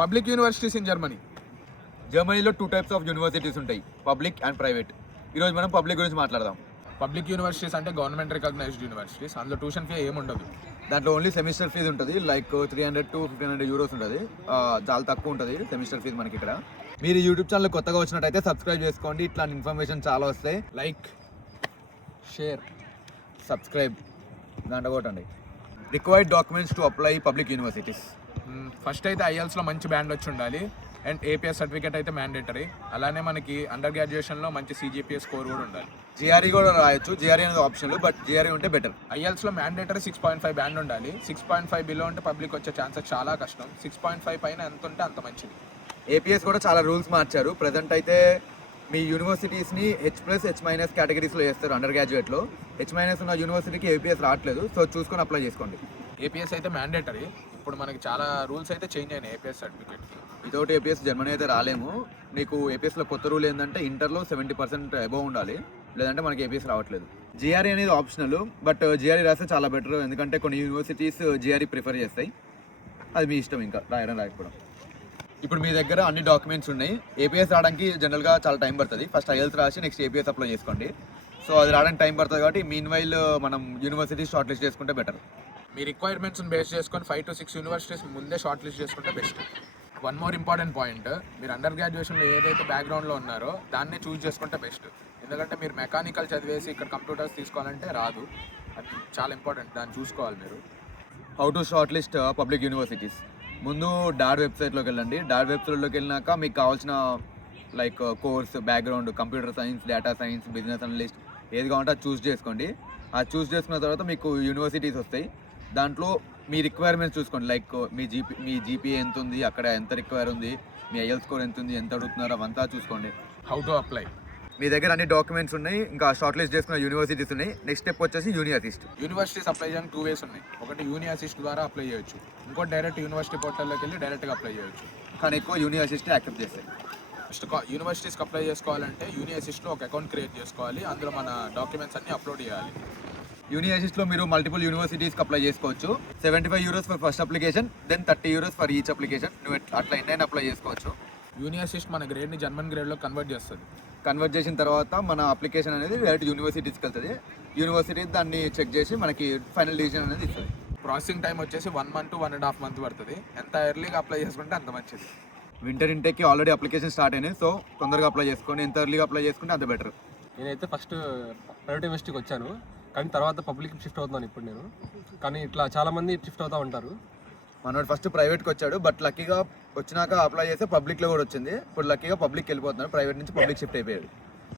Public universities in Germany. జర్మనీలో 2 types of universities ఉంటాయి, public and private. ఈరోజు మనం పబ్లిక్ గురించి మాట్లాడదాం. పబ్లిక్ యూనివర్సిటీస్ అంటే గవర్నమెంట్ రికగ్నైజ్డ్ యూనివర్సిటీస్. అందులో ట్యూషన్ ఫీ ఏముండదు. దాంట్లో ఓన్లీ సెమిస్టర్ ఫీజు ఉంటుంది, లైక్ 300 to 1500 euros ఉంటుంది. చాలా తక్కువ ఉంటుంది సెమిస్టర్ ఫీజు మనకి ఇక్కడ. మీరు యూట్యూబ్ ఛానల్ కొత్తగా వచ్చినట్టయితే సబ్స్క్రైబ్ చేసుకోండి, ఇట్లాంటి ఇన్ఫర్మేషన్ చాలా వస్తాయి. లైక్, షేర్, సబ్స్క్రైబ్ గంట కొట్టండి. Required documents to apply public universities. First అయితే ఐఎల్స్లో మంచి బ్యాండ్ వచ్చి ఉండాలి అండ్ ఏపీఎస్ సర్టిఫికేట్ అయితే మ్యాండేటరీ. అలానే మనకి అండర్ గ్రాడ్యుయేషన్లో మంచి సిజిపిఎస్ స్కోర్ కూడా ఉండాలి. జిఆర్ఈ కూడా రాయొచ్చు, జిఆర్ఈ అనేది ఆప్షనల్, బట్ జిఆర్ఈ ఉంటే బెటర్. ఐఎల్స్లో మ్యాండేటరీ 6.5 బ్యాండ్ ఉండాలి. 6.5 బిలో ఉంటే పబ్లిక్ వచ్చే ఛాన్సెస్ చాలా కష్టం. 6.5 పైన ఎంత ఉంటే అంత మంచిది. ఏపీఎస్ కూడా చాలా రూల్స్ మార్చారు. ప్రజెంట్ అయితే మీ యూనివర్సిటీస్ని H+, H- కేటగిరీస్లో చేస్తారు అండర్ గ్రాడ్యుయేట్లో. H- ఉన్న యూనివర్సిటీకి ఏపీఎస్ రావట్లేదు, సో చూసుకొని అప్లై చేసుకోండి. ఏపీఎస్ అయితే మ్యాండేటరీ. ఇప్పుడు మనకి చాలా రూల్స్ అయితే చేంజ్ అయినాయి ఏపీఎస్ సర్టిఫికేట్కి. వితౌట్ ఏపీఎస్ జర్మనీ అయితే రాలేము. నీకు ఏపీఎస్లో కొత్త రూల్ ఏంటంటే ఇంటర్లో 70% అబోవ్ ఉండాలి, లేదంటే మనకి ఏపీఎస్ రావట్లేదు. జిఆర్ఈ అనేది ఆప్షనల్, బట్ జిఆర్ఈ రాస్తే చాలా బెటర్, ఎందుకంటే కొన్ని యూనివర్సిటీస్ జిఆర్ఈ ప్రిఫర్ చేస్తాయి. అది మీ ఇష్టం, ఇంకా రాయడం రాయకపోవడం. ఇప్పుడు మీ దగ్గర అన్ని డాక్యుమెంట్స్ ఉన్నాయి. ఏపీఎస్ రావడానికి జనరల్గా చాలా టైం పడుతుంది. ఫస్ట్ ఐఎల్స్ రాసి నెక్స్ట్ ఏపీఎస్ అప్లై చేసుకోండి. సో అది రావడానికి టైం పడుతుంది కాబట్టి మీన్ వైల్ మనం యూనివర్సిటీ షార్ట్ లిస్ట్ చేసుకుంటే బెటర్. మీ రిక్వైర్మెంట్స్ని బేస్ చేసుకొని 5 to 6 యూనివర్సిటీస్ ముందే షార్ట్ లిస్ట్ చేసుకుంటే best. One more important point, మీరు అండర్ గ్రాడ్యుయేషన్లో ఏదైతే బ్యాక్గ్రౌండ్లో ఉన్నారో దాన్నే చూస్ చేసుకుంటే బెస్ట్. ఎందుకంటే మీరు మెకానికల్ చదివేసి ఇక్కడ కంప్యూటర్స్ తీసుకోవాలంటే రాదు. అది చాలా ఇంపార్టెంట్, దాన్ని చూసుకోవాలి మీరు. How to short list public universities. ముందు డాడ్ వెబ్సైట్లోకి వెళ్ళండి. డాడ్ వెబ్సైట్లోకి వెళ్ళినాక మీకు కావాల్సిన like course, background, computer science, data science, business analyst ఏది కావాలంటే అది చూస్ చేసుకోండి. అది చూస్ చేసుకున్న తర్వాత మీకు యూనివర్సిటీస్ వస్తాయి. దాంట్లో మీ రిక్వైర్మెంట్స్ చూసుకోండి, లైక్ మీ జీపీఏ ఎంత ఉంది, అక్కడ ఎంత రిక్వైర్ ఉంది, మీ ఐఎల్ స్కోర్ ఎంత ఉంది, ఎంత అడుగుతున్నారో అవంతా చూసుకోండి. How to apply. మీ దగ్గర అన్ని డాక్యుమెంట్స్ ఉన్నాయి, ఇంకా షార్ట్ లిస్ట్ చేసుకున్న యూనివర్సిటీస్ ఉన్నాయి. నెక్స్ట్ స్టెప్ వచ్చేసి యూని అసిస్ట్. యూనివర్సిటీస్ అప్లై చేయడానికి 2 ways ఉన్నాయి. ఒకటి యూని అసిస్ట్ ద్వారా అప్లై చేయొచ్చు, ఇంకోటి డైరెక్ట్ యూనివర్సిటీ పోర్టల్లోకి వెళ్ళి డైరెక్ట్గా అప్లై చేయొచ్చు. కానీ ఎక్కువ యూని అసిస్ట్ యాక్సెప్ట్ చేస్తాయి. ఫస్ట్ యూనివర్సిటీస్కి అప్లై చేసుకోవాలంటే యూని అసిస్ట్లో ఒక అకౌంట్ క్రియేట్ చేసుకోవాలి. అందులో మన డాక్యుమెంట్స్ అన్ని అప్లోడ్ చేయాలి. యూని అసిస్ట్లో మీరు మల్టిపుల్ యూనివర్సిటీస్కి అప్లై చేసుకోవచ్చు. 75 euros for first application, then 30 euros for each application. నువ్వు అట్లా ఎన్నైనా అప్లై చేసుకోవచ్చు. యూని అసిస్ట్ మన గ్రేడ్ని జర్మన్ గ్రేడ్లో కన్వర్ట్ చేస్తుంది. కన్వర్ట్ చేసిన తర్వాత మన అప్లికేషన్ అనేది డైరెక్ట్ యూనివర్సిటీస్కి వెళ్తుంది. యూనివర్సిటీ దాన్ని చెక్ చేసి మనకి ఫైనల్ డిసిజన్ అనేది ఇస్తుంది. ప్రాసెసింగ్ టైం వచ్చేసి 1 month to 1.5 months పడుతుంది. ఎంత ఎర్లీగా అప్లై చేసుకుంటే అంత మంచిది. వింటర్ ఇంటేక్కి ఆల్రెడీ అప్లికేషన్ స్టార్ట్ అయినాయి, సో తొందరగా అప్లై చేసుకోండి. ఎంత ఎర్లీగా అప్లై చేసుకుంటే అంత బెటర్. నేనైతే ఫస్ట్ ప్రైవేట్ యూనివర్సిటీకి వచ్చాను, కానీ తర్వాత పబ్లిక్ షిఫ్ట్ అవుతున్నాను ఇప్పుడు నేను. కానీ ఇట్లా చాలామంది షిఫ్ట్ అవుతూ ఉంటారు. మనోడు ఫస్ట్ ప్రైవేట్కి వచ్చాడు, బట్ లక్కీగా వచ్చినాక అప్లై చేస్తే పబ్లిక్లో కూడా వచ్చింది. ఇప్పుడు లక్కీగా పబ్లిక్కి వెళ్ళిపోతున్నాడు, ప్రైవేట్ నుంచి పబ్లిక్ షిఫ్ట్ అయిపోయాడు.